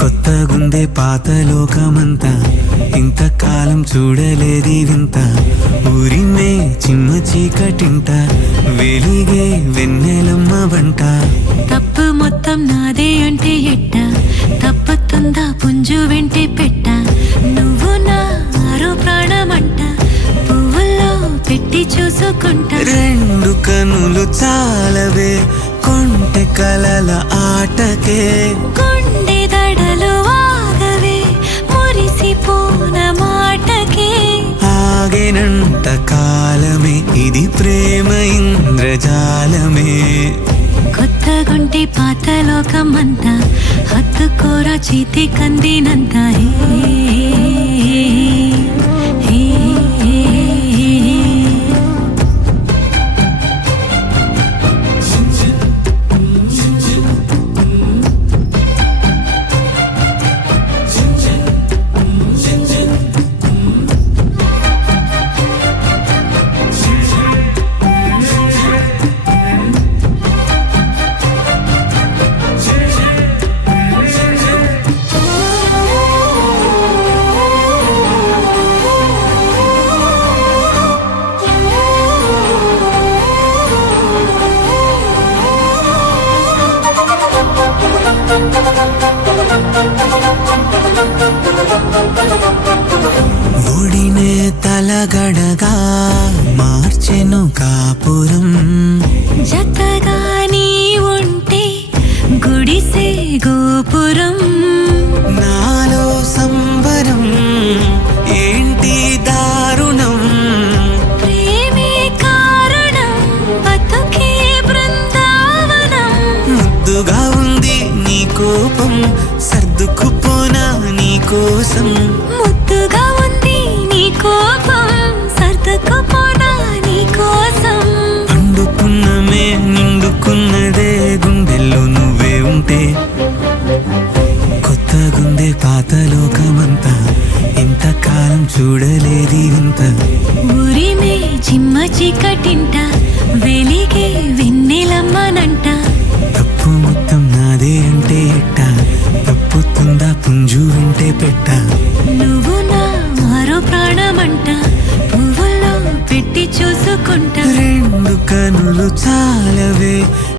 కొత్తగుందే పాత లోకమంతా, ఇంతకాలం చూడలేది వింత. ఊరిమే చిమ్మ చీకటింట, వెలిగే వెన్నెలమ్మ వంట. తప్పు మొత్తం నాదే అంటే ఎట్ట, తప్పుతుందా పుంజు వెంటే పెట్ట. నువ్వు నా ఆరో ప్రాణమంట, పువ్వుల్లో పెట్టి చూసుకుంటా. రెండు కనులు చాలవే కొంటె కలల ఆటకే, గుండె దడలు ఆగవే మురిసిపోన మాటకే. ఆగేనంత కాలమే ఇది ప్రేమ ఇంద్రజాలమే. కొత్తగుంటే పాత లోకమంతా, హత్తుకోరా చేతి కందినంత. ఒడినే తలగడగా మార్చెను కాపురం. జతగా నీ ఉంటే గుడిసే గోపురం. నాలో సంబరం ఏంటి దారుణం, ప్రేమే కారణం బతుకే బృందావనం. ముద్దుగా ఉంది నీ కోపం, సర్దుకుపోనా నీ కోసం. ముద్దుగా ఉంది నీ కోపం, సర్దుకుపోనా నీ కోసం. అండుకున్నమే నిండుకున్నదే గుండెల్లో నువ్వే ఉంటే. కొత్తగుందే పాత లోకమంతా, ఇంతకాలం చూడలేది వింత. ఊరిమే చిమ్మ చీకటింట, వెలిగే వెన్నెలమ్మనంట. తప్పు మొత్తం నాదే అంటే ఎట్ట, తప్పుతుందా పుంజు వెంటే పెట్ట. నువ్వు నా మరో ప్రాణమంట, పువ్వుల్లో పెట్టి చూసుకుంటా. రెండు కనులు చాలవే